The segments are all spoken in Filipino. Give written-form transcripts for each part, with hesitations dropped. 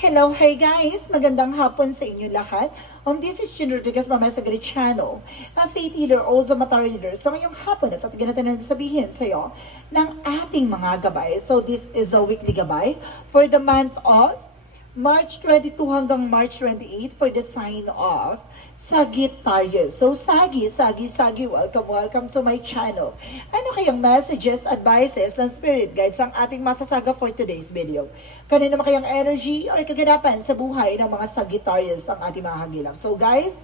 Hello, hi guys! Magandang hapon sa inyo lahat. This is Chin Rodriguez from my Sagari channel, a faith healer, also mata reader. So ngayong hapon, at natin na sabihin sa iyo ng ating mga gabay. So this is a weekly gabay for the month of March 22 hanggang March 28 for the sign of Sagittarius. So, Sagi, welcome to my channel. Ano kayang messages, advices, and spirit guides ang ating masasaga for today's video? Kanina kayang energy or kaganapan sa buhay ng mga Sagittarius ang ating mga hagilang. So, guys,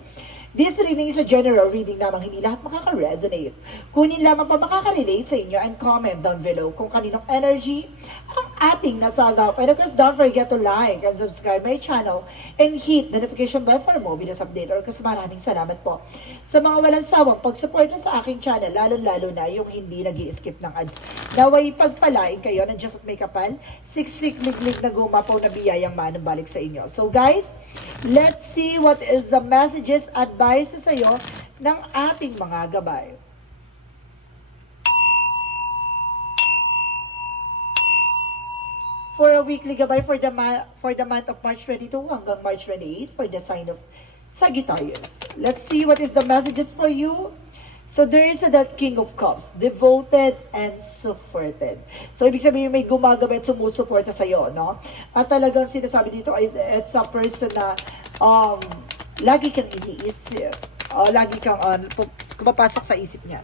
this reading is a general reading namang hindi lahat makaka-resonate. Kunin lamang pa makaka-relate sa inyo and comment down below kung kaninong energy ang ating nasagap. And of course, don't forget to like and subscribe my channel and hit the notification bell for more videos update. Or kasi maraming salamat po sa mga walang sawang pag-support sa aking channel, lalo-lalo na yung hindi nag-i-skip ng ads. Naway pagpalain kayo ng Diyos at may kapal, siksik, liglig na gumapaw na biyayang manong balik sa inyo. So guys, let's see what is the messages, advices sa iyo ng ating mga gabay. For a weekly gabay for the month of March 22 hanggang March 28 for the sign of Sagittarius. Let's see what is the messages for you. So there is that King of Cups, devoted and supported. So ibig sabihin may gumagabi at sumusuporta sa iyo, no? At talagang sinasabi dito ay it's a person na lagi kang iniisip. Lagi kang kumapasok sa isip niya.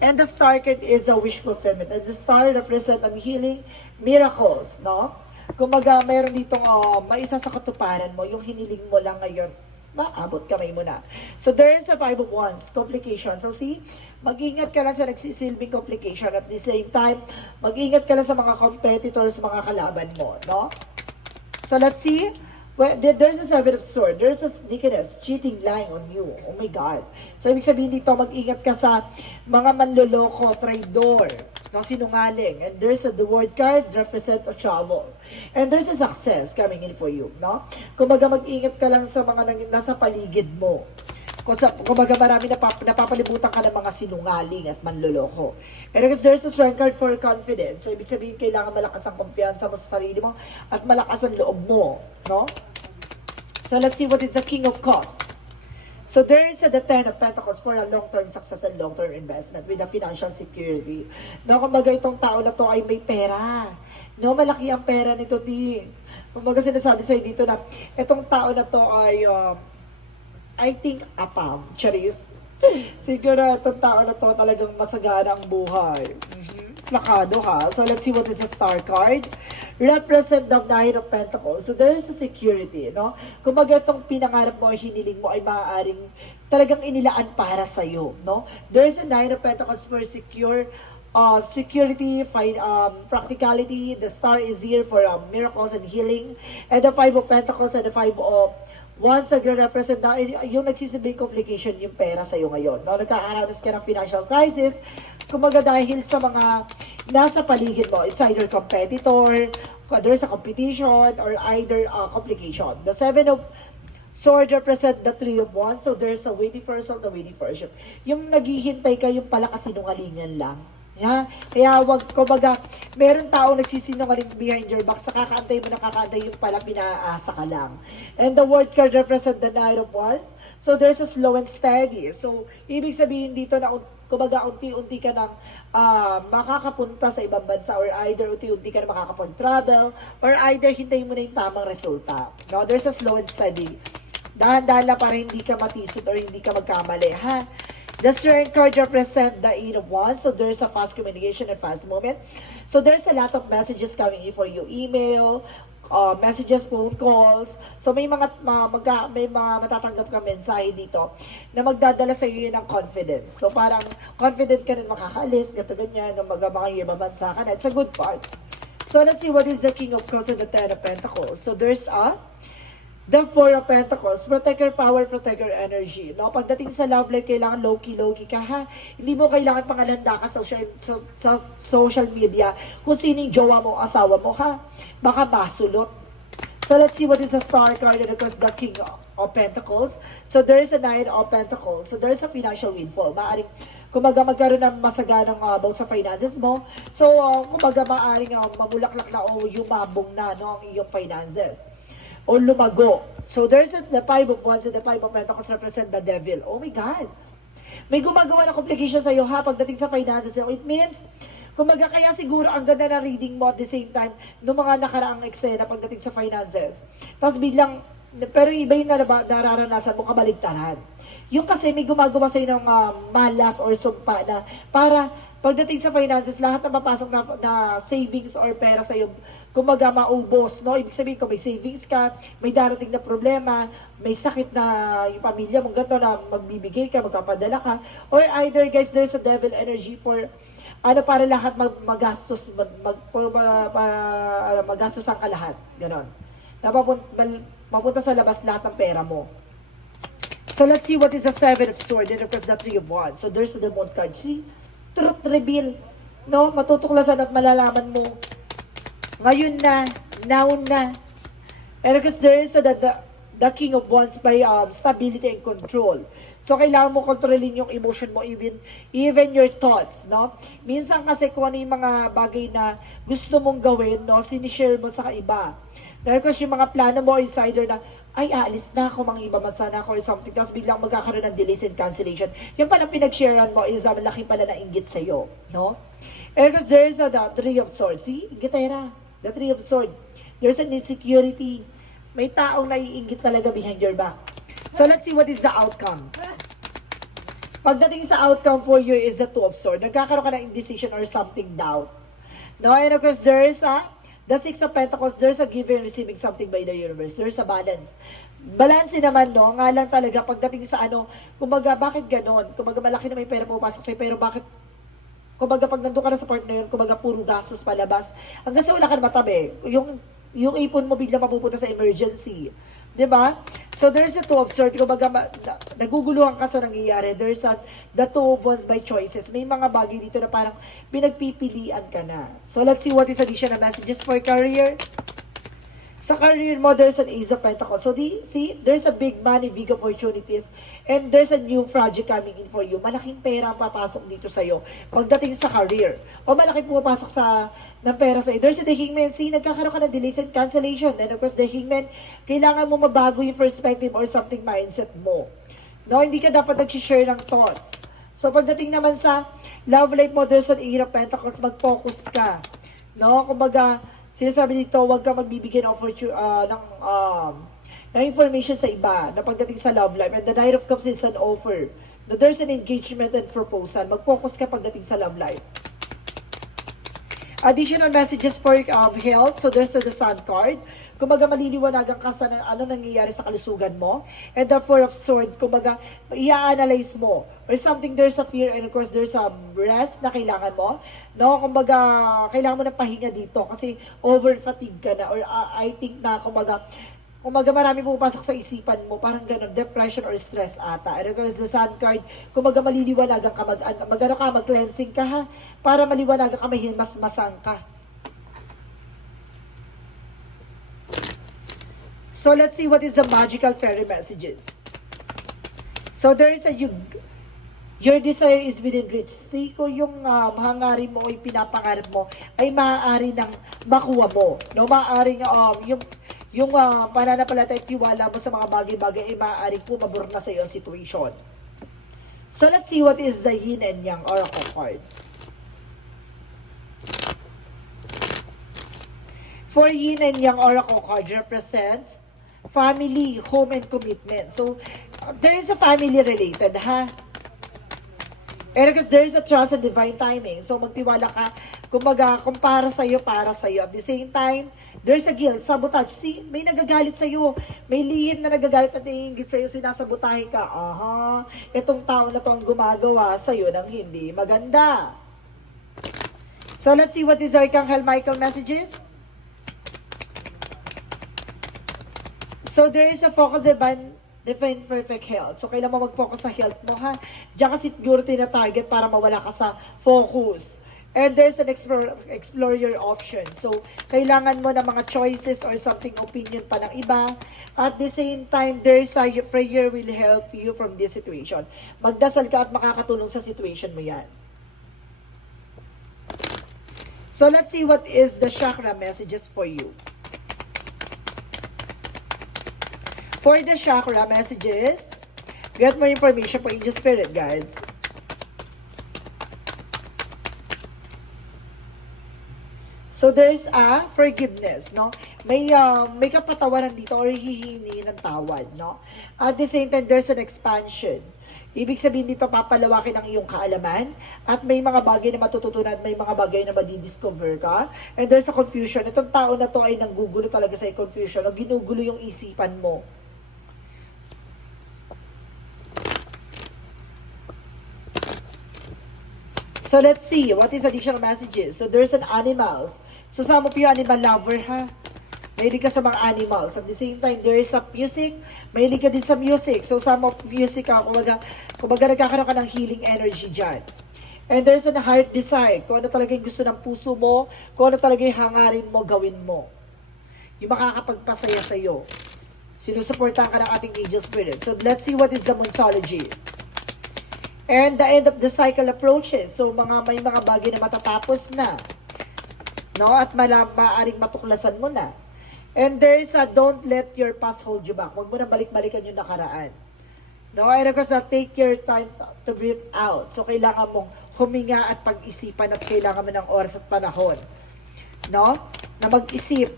And the star card is a wish fulfillment. And the star represent ang healing, miracles, no? Kumaga, mayroon ditong maisa sa katuparan mo, yung hiniling mo lang ngayon, maabot kamay mo na. So there is a 5 of Wands, complication. So see, mag-ingat ka lang sa nagsisilbing complication. At the same time, mag-ingat ka lang sa mga competitors, mga kalaban mo, no? So let's see. Well, there's a 7 of Swords. There's a sneakiness, cheating, lying on you. Oh my God. So, ibig sabihin dito, mag-ingat ka sa mga manloloko, traidor, no, sinungaling. And there's the word card, represent a trouble. And there's a success coming in for you, no? Kumbaga, mag-ingat ka lang sa mga nasa paligid mo. Kumbaga, marami napapalibutan ka ng mga sinungaling at manloloko. And because there's a strength card for confidence. So, ibig sabihin, kailangan malakas ang kumpiyansa mo sa sarili mo at malakas ang loob mo, no? So, let's see what is the King of Cups. So, there is the 10 of Pentacles for a long-term success and long-term investment with a financial security. No, kumbaga itong tao na to ay may pera. No, malaki ang pera nito, Ting. Kumbaga sinasabi sa'yo dito na itong tao na to ay, I think, apam. Charis. Siguro itong tao na to talagang masagana ang buhay. Plakado ka. So, let's see what is the star card. Represent the 9 of Pentacles. So, there is a security, no? Kumbaga itong pinangarap mo, hiniling mo ay maaaring talagang inilaan para sa'yo, no? There is a 9 of Pentacles for security, practicality. The star is here for miracles and healing. And the 5 of Pentacles and the 5 of Wands nagre-represent na yung nagsisibing complication yung pera sa'yo ngayon, no? Nagkakaranas ka ng financial crisis. Kumaga dahil sa mga nasa paligid mo, it's either competitor, there's a competition, or either complication. The 7 of Swords represent the 3 of Wands, so there's a waiting for result, a waiting for worship. Yung naghihintay ka, yung pala kasinungalingan lang. Yeah? Kaya wag, kumbaga, meron tao nagsisinungaling behind your back, sa kakaantay mo nakakaantay yung pala pinaasa ka lang. And the word card represent the 9 of Wands, so there's a slow and steady. So, ibig sabihin dito na kumbaga unti-unti ka nang makakapunta sa ibang bansa, or either unti-unti ka na makakapag-travel, or either hintayin mo na yung tamang resulta. No? There's a slow and steady. Dahan-dahan lang para hindi ka matisod or hindi ka magkamali, ha? The strength card represent the 8 of Wands, so there's a fast communication and fast movement. So there's a lot of messages coming in for you, email, messages, phone calls. So may mga matatanggap ka mensahe dito na magdadala sa iyo ng confidence. So parang confident ka rin makakaalis, gato ganyan, ng mabansa ka na. It's a good part. So let's see what is the King of Cups and the 10 of Pentacles. So there's the 4 of Pentacles, protect your power, protect your energy. No? Pagdating sa love life, kailangan low-key ka, ha? Hindi mo kailangan pangalanda ka sa social media kung sining jowa mo, asawa mo, ha? Baka masulot. So let's see what is the star card, and of course the King of Pentacles. So there is a 9 of Pentacles. So there is a financial windfall. Maaring kumbaga magkaroon ng masaganang about sa finances mo. So kumbaga maaring mamulaklak na o yumabong na, no, ang iyong finances. o lumago. So there's the Five of Wands and the Five of Pentacles represent the devil. Oh my God! May gumagawa ng complication sa'yo ha pagdating sa finances. So it means, kumaga kaya siguro ang ganda na reading mo at the same time ng mga nakaraang eksena pagdating sa finances. Tapos biglang, pero iba yung nararanasan mo kabaligtaran. Yung kasi may gumagawa sa'yo ng malas or sumpa na para pagdating sa finances, lahat na mapasok na savings or pera sa'yo, kumaga maubos, no? Ibig sabihin, kung may savings ka, may darating na problema, may sakit na yung pamilya mong ganito na magbibigay ka, magpapadala ka, or either, guys, there's a devil energy for, para lahat magastos, magastos ang kalahat, ganon. Mapunta sa labas lahat ng pera mo. So, let's see what is the Seven of Swords, and of course, the Three of Wands. So, there's the Moon card. See? Truth reveal, no? Matutuklasan at malalaman mo. Ngayon na, now na. And because there is the King of Wands by stability and control. So, kailangan mo kontrolin yung emotion mo, even your thoughts, no? Minsan kasi kung ano yung mga bagay na gusto mong gawin, no? Sinishare mo sa iba. Pero kasi yung mga plano mo, insider na, ay, aalis na ako, mga iba bansa na ako or something, tapos biglang magkakaroon ng delays and cancellation. Yung palang pinag-sharean mo is malaki pala na inggit sa'yo, no? And because there is the Three of Swords. See? Ingitera. The Three of Swords. There's an insecurity. May taong naiinggit talaga behind your back. So let's see what is the outcome. Pagdating sa outcome for you is the Two of Swords. Nagkakaroon ka ng indecision or something doubt. No? And of course, there is the Six of Pentacles, there's a giving and receiving something by the universe. There's a balance. Balance naman, no? Nga lang talaga, pagdating sa kumbaga, bakit ganon? Kumbaga, malaki na may pera pumapasok sa'yo, pero bakit, kumbaga, pag nandun ka na sa part na yun, kumbaga, puro gastos palabas. Hanggang sa wala ka na matabi. Yung ipon mo bigla mapupunta sa emergency. Diba? So, there's a Two of Swords. Kumbaga, naguguluhan ka sa nangyayari. There's the Two of Wands by choices. May mga bagay dito na parang pinagpipilian ka na. So, let's see what is additional messages for career. Sa career mo, there's an Ace of Pentacles. So, see, there's a big money, big opportunities, and there's a new project coming in for you. Malaking pera ang papasok dito sa'yo pagdating sa career. O malaking pumapasok ng pera sa'yo. There's the Hangman. See, nagkakaroon ka ng delays and cancellation. And of course, the Hangman, kailangan mo mabago yung perspective or something mindset mo. No, hindi ka dapat nag-share ng thoughts. So, pagdating naman sa love life mo, there's an Eight of Pentacles, mag-focus ka. No, kumbaga, sinasabi dito, huwag ka magbibigay ng information sa iba na pagdating sa love life. And the Knight of Cups is an offer. No, there's an engagement and proposal. Mag-focus ka pagdating sa love life. Additional messages for health. So, there's the Sun card. Kumbaga, maliliwanagan ka sa ano nangyayari sa kalusugan mo. And the Four of Swords, kumbaga, i-analyze mo. Or something, there's a fear and of course, there's a rest na kailangan mo. No, kumbaga, kailangan mo ng pahinga dito kasi over-fatigue ka na. Or I think na, kumbaga, marami pupasok sa isipan mo, parang gano'n, depression or stress ata. And of course, the Sun card, kumbaga maliliwanagan ka, mag-cleansing ka ha, para maliwanagan ka, mas masang ka. So, let's see what is the magical fairy messages. So, there is your desire is within reach. See, kung yung hangarin mo o yung pinapangarap mo ay maaari nang makuha mo. No, maaaring yung pananampalataya at tiwala mo sa mga bagay-bagay ay maaaring pumabor na sa iyo ang situation. So, let's see what is the Yin and Yang Oracle card. For Yin and Yang Oracle card represents family, home, and commitment. So, there is a family related, ha? And because there is a trust and divine timing. So, magtiwala ka, kumbaga, kung para sa'yo, para sa'yo. At the same time, there's a guilt, sabotage. See, may nagagalit sa'yo. May lihim na nagagalit at naiingit sa'yo, sinasabotahe ka. Aha, itong tao na to ang gumagawa sa'yo ng hindi maganda. So, let's see what is Archangel Michael messages. So, there is a focus define perfect health. So, kailangan mo mag-focus sa health mo, ha? Diyan ka security na target para mawala ka sa focus. And there's an explore your options. So, kailangan mo ng mga choices or something opinion pa ng iba. At the same time, there's a prayer will help you from this situation. Magdasal ka at makakatulong sa situation mo yan. So, let's see what is the chakra messages for you. For the chakra messages, get more information for Angel Spirit, guys. So there's a forgiveness, no? May kapatawaran dito or hihingi ng tawad, no? At the same time, there's an expansion. Ibig sabihin dito, papalawakin ang iyong kaalaman at may mga bagay na matututunan, may mga bagay na madidiscover ka. And there's a confusion. Itong tao na to ay nanggugulo talaga sa confusion o ginugulo yung isipan mo. So let's see, what is additional messages? So there's an animals. So some of you animal lover, ha? Mahilig ka sa mga animals. At the same time, there is a music. Mahilig ka din sa music. So some of music, kumbaga nagkakaroon ka ng healing energy dyan. And there's a heart desire. Kung ano talaga yung gusto ng puso mo, kung ano talaga yung hangarin mo, gawin mo. Yung makakapagpasaya sa'yo. Sinusuportahan ka ng ating angel spirit. So let's see what is the Monsology. And the end of the cycle approaches. So may mga bagay na matatapos na. No? At maaaring matuklasan mo na. And there is a don't let your past hold you back. Huwag mo na balik-balikan yung nakaraan. No? And of course, take your time to breathe out. So, kailangan mong huminga at pag-isipan at kailangan mo ng oras at panahon. No? Na mag-isip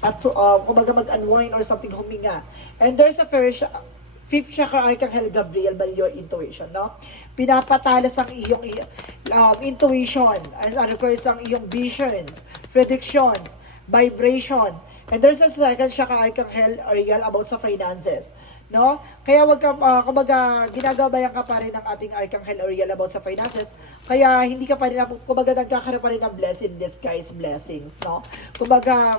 at kumbaga mag-unwind or something, huminga. And there's a fifth chakra, Archangel Gabriel, by your intuition. No? Pinapatalas ang iyong intuition, and of course, ang iyong visions, predictions, vibration. And there's a second chakra, Archangel Ariel, about sa finances. No? Kaya wag ka, kumbaga, ginagabayan ka pa rin ng ating Archangel Ariel about sa finances. Kaya hindi ka pa rin, kumbaga, nagkakaroon pa rin ng blessing disguise blessings. No? Kumbaga,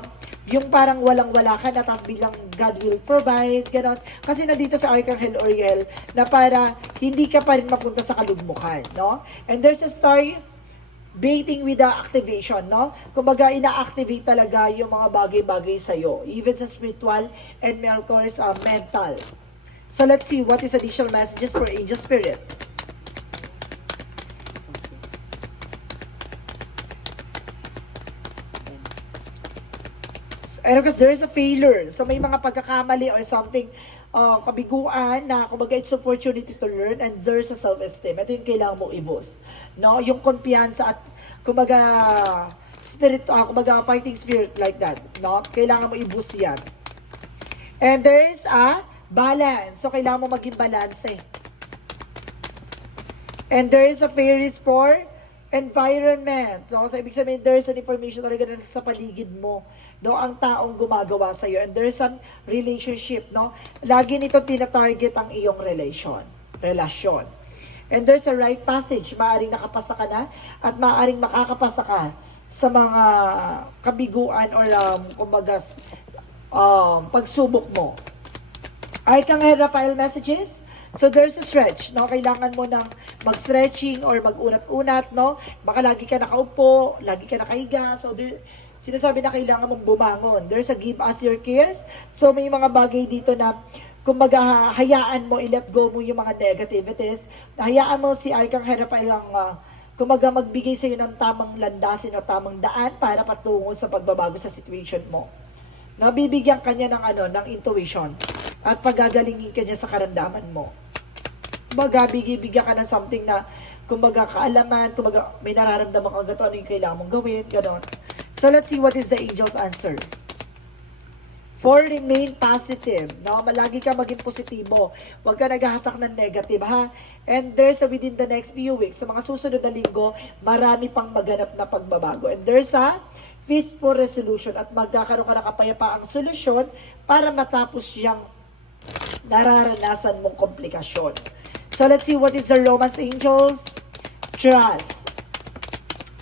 yung parang walang-wala ka na, tapos biglang God will provide, gano'n. Kasi nandito sa Archangel Uriel na para hindi ka pa rin mapunta sa kalugmukan, no? And there's a story baiting with the activation, no? Kumbaga, ina-activate talaga yung mga bagay-bagay sa'yo, even sa spiritual and of course, mental. So let's see what is additional messages for Angel Spirit. And because there is a failure. So may mga pagkakamali or something, kabiguan na kumbaga it's opportunity to learn and there's a self-esteem. Ito yung kailangan mo i-boost. No? Yung kumpiyansa at kumbaga spirit, kumbaga fighting spirit like that. No? Kailangan mo i-boost yan. And there is a balance. So kailangan mo maging balance eh. And there is a fairies for environment. So ibig sabihin there is an information talaga na sa paligid mo. No, ang taong gumagawa sa iyo, and there's some relationship, no? Lagi nito tina-target ang iyong relasyon. And there's a right passage, maaring nakapasa ka na at maaring makakapasa ka sa mga kabiguan or kumbaga pagsubok mo. Archangel Raphael messages. So there's a stretch, no? Kailangan mo ng mag-stretching or mag-unat-unat, no? Baka lagi ka nakaupo, lagi ka nakahiga. So sinasabi na kailangan mong bumangon. There's a give us your cares. So may mga bagay dito na kumbaga hayaan mo, i-let go mo yung mga negativities. Hayaan mo si Archangel Raphael ang kumbaga magbigay sa iyo ng tamang landasin o tamang daan para patungo sa pagbabago sa situation mo. Nabibigyan kanya ng ng intuition at pagagalingin kanya sa karamdaman mo. Kumbaga bigyan ka ng something na kumbaga kaalaman, kumbaga may nararamdaman kang gato, ano yung kailangan mong gawin, gano'n. So let's see what is the angel's answer. For remain positive. No? Malagi ka maging positibo. Huwag ka naghahatak ng negative, ha? And there's within the next few weeks, sa mga susunod na linggo, marami pang maganap na pagbabago. And there's a peaceful resolution at magkakaroon ka ng kapayapaang solusyon para matapos yung nararanasan mong komplikasyon. So let's see what is the Romance Angels. Trust.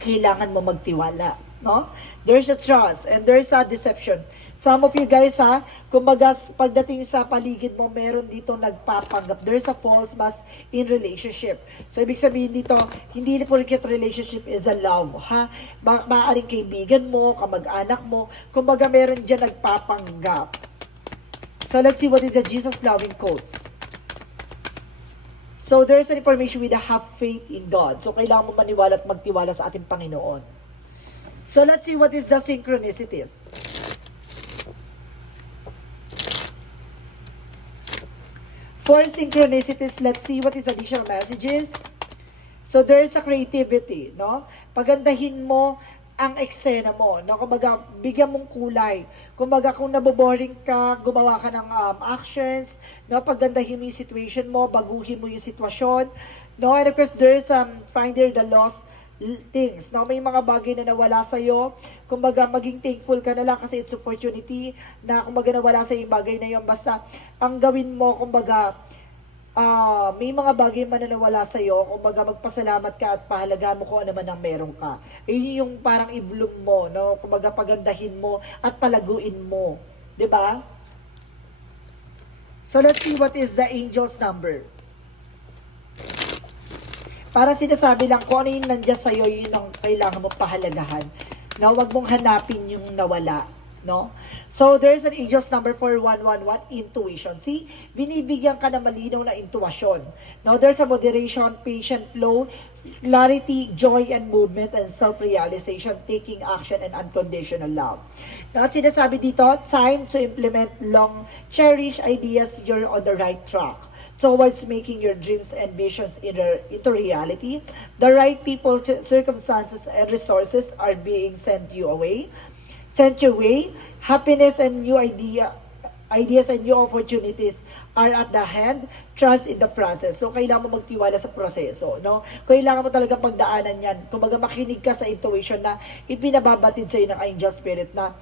Kailangan mo magtiwala. No? There's a trust and there's a deception. Some of you guys kumbaga pagdating sa paligid mo, meron dito nagpapanggap. There's a false mask in relationship. So ibig sabihin dito, hindi porket relationship is a love, ha? Maaaring kaibigan mo, kamag-anak mo, kumbaga meron dyan nagpapanggap. So let's see what is the Jesus loving quotes. So there's an information with a have faith in God. So kailangan mo maniwala at magtiwala sa ating Panginoon. So let's see what is the synchronicities. For synchronicities, let's see what is additional messages. So there is a creativity, no? Pagandahin mo ang eksena mo, no? Kumbaga, bigyan mong kulay. Kumbaga, kung naboboring ka, gumawa ka ng actions, no? Pagandahin mo yung situation mo, baguhin mo yung sitwasyon, no? And of course, there is find there the lost things, no? May mga bagay na nawala sa'yo. Kumbaga, maging thankful ka na lang kasi it's opportunity na kumbaga nawala sa'yo yung bagay na yun. Basta, ang gawin mo, kumbaga, may mga bagay man na nawala sa'yo, kumbaga magpasalamat ka at pahalagaan mo kung ano man ang meron ka. Yun yung parang i-bloom mo, no? Kumbaga pagandahin mo at palaguin mo. 'Di ba? So let's see what is the angel's number. Para sinasabi lang kung ano yung nandiyan sa'yo, yun ang kailangan mo pahalagahan. No? Huwag mong hanapin yung nawala. No? So, there's an angel's number for 111, intuition. See, binibigyan ka na malinaw na intuition. Now, there's a moderation, patient flow, clarity, joy, and movement, and self-realization, taking action, and unconditional love. Now, at sinasabi dito, time to implement long, cherished ideas, you're on the right track towards making your dreams and visions into reality. The right people, circumstances, and resources are being sent your way. Happiness and new ideas and new opportunities are at the hand. Trust in the process. So, kailangan mo magtiwala sa proseso, no? Kailangan mo talaga pagdaanan yan. Kumbaga, makinig ka sa intuition na ipinababatid sa'yo ng angel spirit na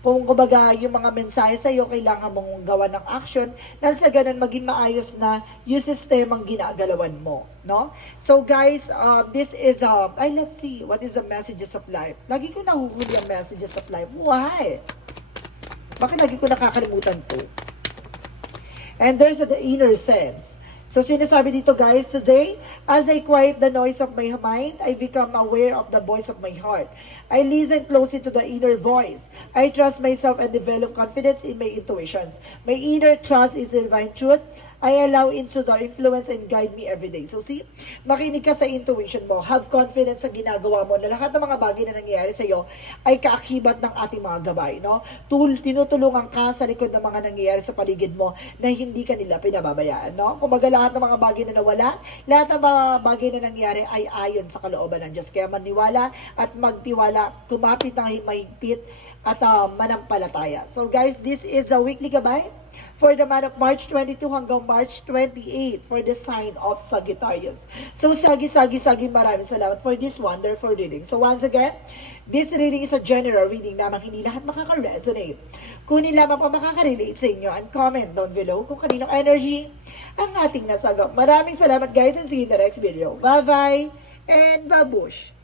kung kumbaga, yung mga mensahe sa'yo, kailangan mong gawa ng action na sa ganun maging maayos na yung sistemang ginagalawan mo, no? So, guys, this is, let's see, what is the messages of life? Lagi ko nahuhuli ang messages of life. Why? Bakit lagi ko nakakalimutan to? And there's the inner sense. So sinasabi dito guys, today, as I quiet the noise of my mind, I become aware of the voice of my heart. I listen closely to the inner voice. I trust myself and develop confidence in my intuitions. My inner trust is the divine truth. I allow into the influence and guide me every day. So see, makinig ka sa intuition mo. Have confidence sa ginagawa mo na lahat ng mga bagay na nangyayari sa iyo ay kaakibat ng ating mga gabay. No? Tinutulungan ka sa likod ng mga nangyayari sa paligid mo na hindi ka nila pinababayaan. No? Kumbaga lahat ng mga bagay na nawala, lahat ng mga bagay na nangyayari ay ayon sa kalooban ng Diyos. Kaya maniwala at magtiwala, kumapit ng mahigpit at manampalataya. So guys, this is a weekly gabay for the month of March 22 hanggang March 28 for the sign of Sagittarius. So, sagi, maraming salamat for this wonderful reading. So, once again, this reading is a general reading naman hindi lahat makaka-resonate. Kunin lamang pa makaka-relate sa inyo and comment down below kung kaninong energy ang ating nasagap. Maraming salamat guys and see you in the next video. Bye-bye and babush!